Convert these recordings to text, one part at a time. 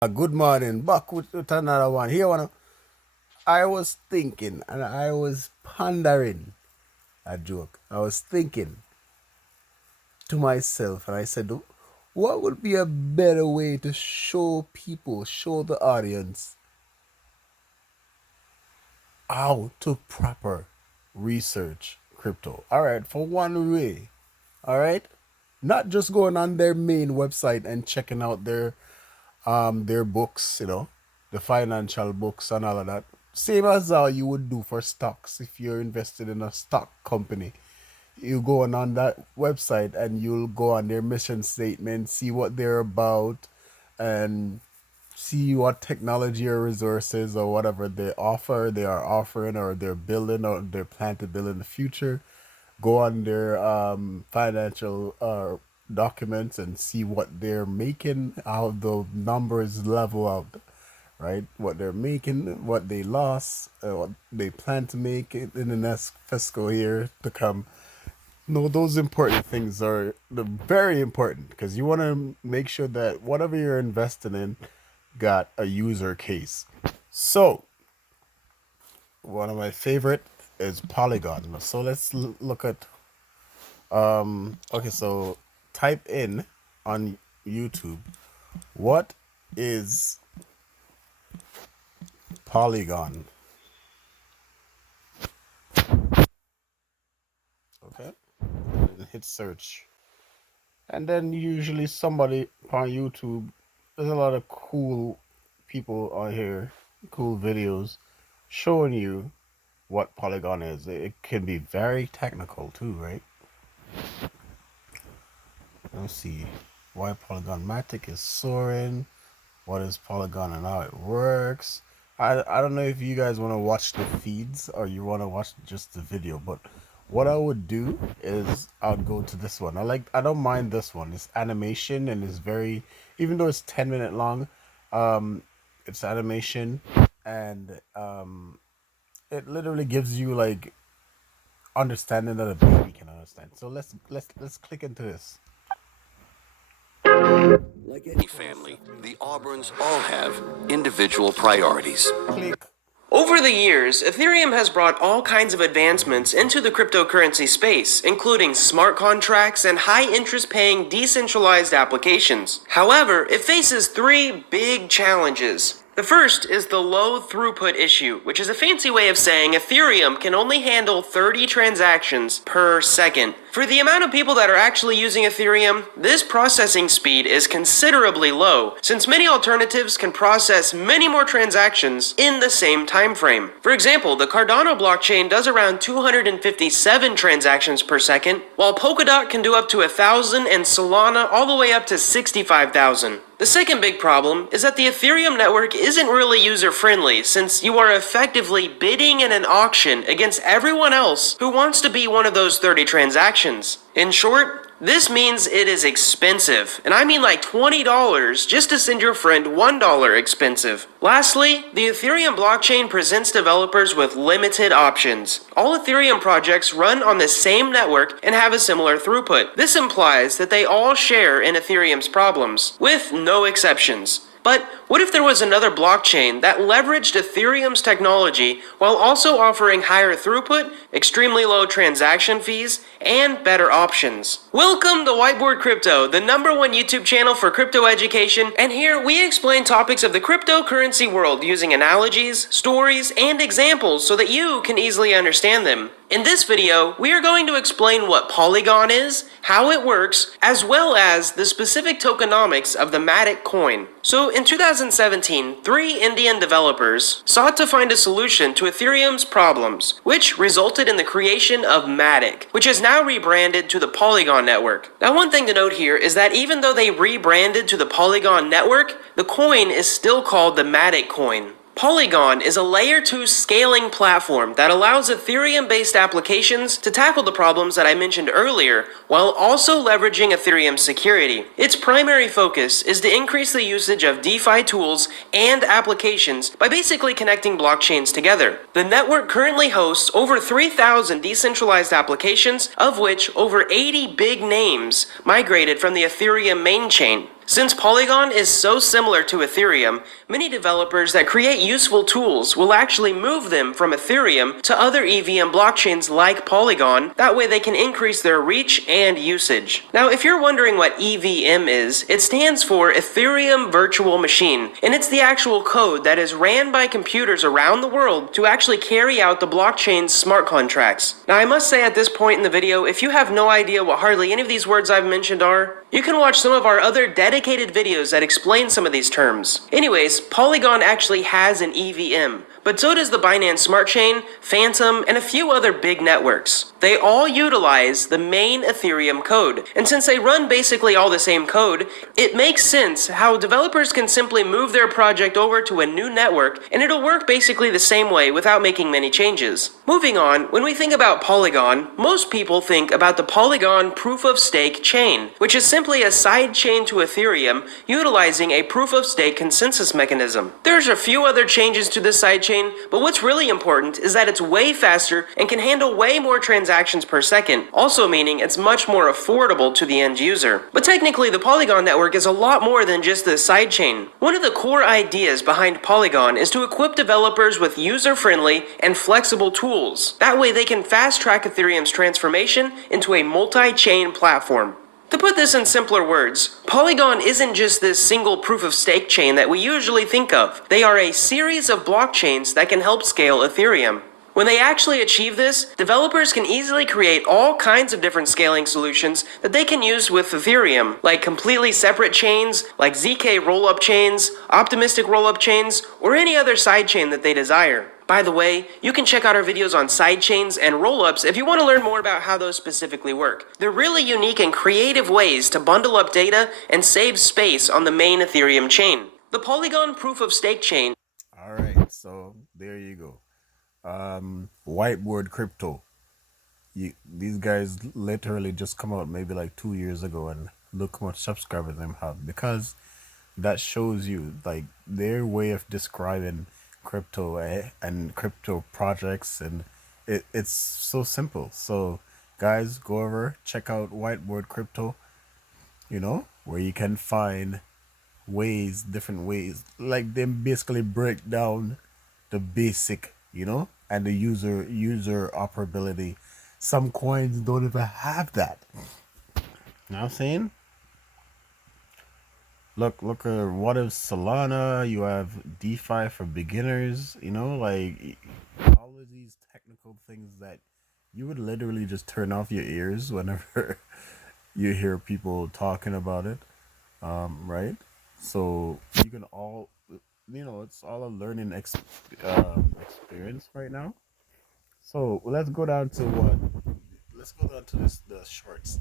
Good morning, back with another one. Here, I was thinking and I was pondering a joke. I was thinking to myself, and I said, what would be a better way to show people, show the audience how to proper research crypto? All right, for one way, all right, not just going on their main website and checking out their books, the financial books and all of that. Same as how you would do for stocks if you're invested in a stock company. You go on that website and you'll go on their mission statement, see what they're about, and see what technology or resources or whatever they are offering or they're building or they're planning to build in the future. Go on their financial documents and see what they're making, how the numbers level out, right? What they're making, what they lost, what they plan to make in the next fiscal year to come. No, those important things are very important because you want to make sure that whatever you're investing in got a user case. So, one of my favorite is Polygon. So let's look at okay, so type in on YouTube, what is Polygon? Okay, and hit search. And then usually somebody on YouTube, there's a lot of cool people on here, cool videos showing you what Polygon is. It can be very technical too, right? Let's see. Why Polygon Matic is soaring. What is Polygon and how it works. I don't know if you guys want to watch the feeds or you want to watch just the video, but what I would do is I would go to this one. I don't mind this one. It's animation and it's very, even though it's 10 minute long, um it's animation, and it literally gives you like understanding that a baby can understand. So let's click into this. Like any family, the Auburns all have individual priorities. Click. Over the years, Ethereum has brought all kinds of advancements into the cryptocurrency space, including smart contracts and high interest paying decentralized applications. However, it faces three big challenges. The first is the low throughput issue, which is a fancy way of saying Ethereum can only handle 30 transactions per second. For the amount of people that are actually using Ethereum, this processing speed is considerably low, since many alternatives can process many more transactions in the same time frame. For example, the Cardano blockchain does around 257 transactions per second, while Polkadot can do up to 1,000 and Solana all the way up to 65,000. The second big problem is that the Ethereum network isn't really user-friendly, since you are effectively bidding in an auction against everyone else who wants to be one of those 30 transactions. In short, this means it is expensive, and I mean like $20 just to send your friend $1 expensive. Lastly, the Ethereum blockchain presents developers with limited options. All Ethereum projects run on the same network and have a similar throughput. This implies that they all share in Ethereum's problems, with no exceptions. But what if there was another blockchain that leveraged Ethereum's technology while also offering higher throughput, extremely low transaction fees, and better options? Welcome to Whiteboard Crypto, the #1 YouTube channel for crypto education, and here we explain topics of the cryptocurrency world using analogies, stories, and examples so that you can easily understand them. In this video, we are going to explain what Polygon is, how it works, as well as the specific tokenomics of the Matic coin. So in 2017, 3 Indian developers sought to find a solution to Ethereum's problems, which resulted in the creation of Matic, which is now rebranded to the Polygon network. Now, one thing to note here is that even though they rebranded to the Polygon network, the coin is still called the Matic coin. Polygon is a layer 2 scaling platform that allows Ethereum-based applications to tackle the problems that I mentioned earlier, while also leveraging Ethereum's security. Its primary focus is to increase the usage of DeFi tools and applications by basically connecting blockchains together. The network currently hosts over 3,000 decentralized applications, of which over 80 big names migrated from the Ethereum main chain. Since Polygon is so similar to Ethereum, many developers that create useful tools will actually move them from Ethereum to other EVM blockchains like Polygon. That way they can increase their reach and usage. Now, if you're wondering what EVM is, it stands for Ethereum Virtual Machine, and it's the actual code that is ran by computers around the world to actually carry out the blockchain's smart contracts. Now, I must say at this point in the video, if you have no idea what hardly any of these words I've mentioned are, you can watch some of our other dedicated videos that explain some of these terms. Anyways, Polygon actually has an EVM, but so does the Binance Smart Chain, Phantom, and a few other big networks. They all utilize the main Ethereum code, and since they run basically all the same code, it makes sense how developers can simply move their project over to a new network and it'll work basically the same way without making many changes. Moving on, when we think about Polygon, most people think about the Polygon proof of stake chain, which is simply a side chain to Ethereum utilizing a proof of stake consensus mechanism. There's a few other changes to this side chain, but what's really important is that it's way faster and can handle way more transactions per second, also meaning it's much more affordable to the end user. But technically, the Polygon network is a lot more than just this side chain. One of the core ideas behind Polygon is to equip developers with user-friendly and flexible tools. That way they can fast-track Ethereum's transformation into a multi-chain platform. To put this in simpler words, Polygon isn't just this single proof-of-stake chain that we usually think of. They are a series of blockchains that can help scale Ethereum. When they actually achieve this, developers can easily create all kinds of different scaling solutions that they can use with Ethereum, like completely separate chains, like ZK rollup chains, optimistic rollup chains, or any other sidechain that they desire. By the way, you can check out our videos on sidechains and rollups if you want to learn more about how those specifically work. They're really unique and creative ways to bundle up data and save space on the main Ethereum chain. The Polygon proof of stake chain. All right, so there you go. Whiteboard crypto. These guys literally just come out maybe like 2 years ago, and look how much subscribers them have, because that shows you like their way of describing crypto and crypto projects, and it's so simple. So guys, go over, check out Whiteboard Crypto, where you can find different ways, like they basically break down the basic, and the user operability. Some coins don't even have that. You know what I'm saying? Look at what if Solana, you have DeFi for beginners, like all of these technical things that you would literally just turn off your ears whenever you hear people talking about it. Right? So you can all, it's all a learning experience right now. So let's go down to the shorts.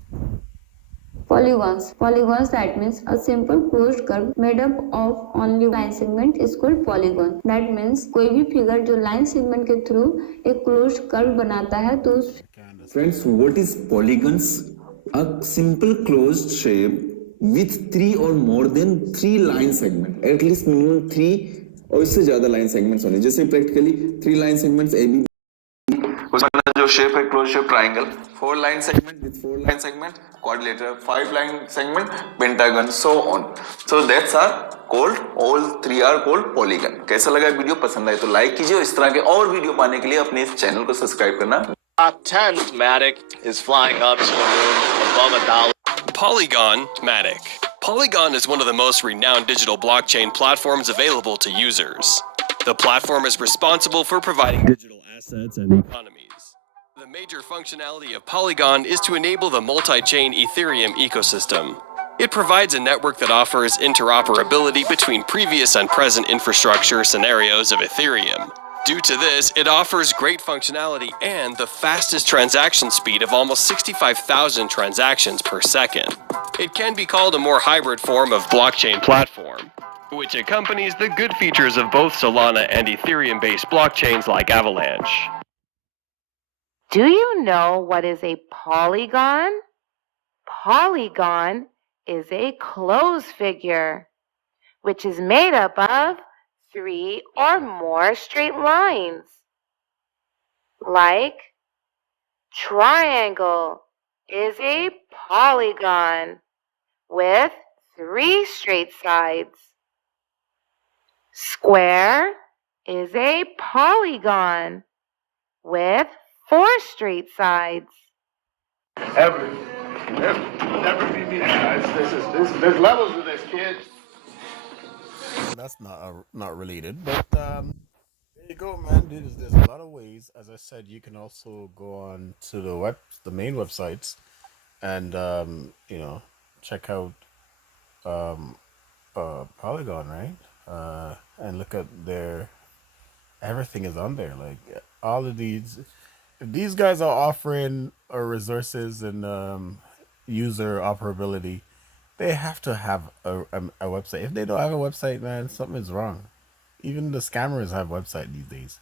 Polygons. Polygons, that means a simple closed curve made up of only line segment is called polygon. That means कोई भी figure जो line segment के through एक closed curve बनाता है तो Friends, what is polygons? A simple closed shape with 3 or more than 3 line segment, at least minimum 3 और इससे ज्यादा line segments होने, जैसे practically 3 line segments AB, उसका जो shape है closed shape triangle, 4 line segment with 4 line segment quadrilateral, 5 line segment pentagon, so on. So that's are called, all 3 are called polygon. कैसा लगा वीडियो? पसंद आए तो लाइक कीजिए और इस तरह के और वीडियो पाने के लिए अपने इस चैनल को सब्सक्राइब करना. Top 10 Matic is flying up to the moon above $1. Polygon Matic. Polygon is one of the most renowned digital blockchain platforms available to users. The platform is responsible for providing digital assets and economies. The major functionality of Polygon is to enable the multi-chain Ethereum ecosystem. It provides a network that offers interoperability between previous and present infrastructure scenarios of Ethereum. Due to this, it offers great functionality and the fastest transaction speed of almost 65,000 transactions per second. It can be called a more hybrid form of blockchain platform, which accompanies the good features of both Solana and Ethereum-based blockchains like Avalanche. Do you know what is a polygon? Polygon is a closed figure, which is made up of 3 or more straight lines. Like triangle is a polygon with 3 straight sides. Square is a polygon with 4 straight sides. Ever. Never be me, guys. There's levels to this, kid. That's not related, but there you go, man. There's a lot of ways. As I said, you can also go on to the main websites, and check out Polygon, right? And look at their everything is on there. Like all of these, if these guys are offering resources and user operability, they have to have a website. If they don't have a website, man, something is wrong. Even the scammers have website these days.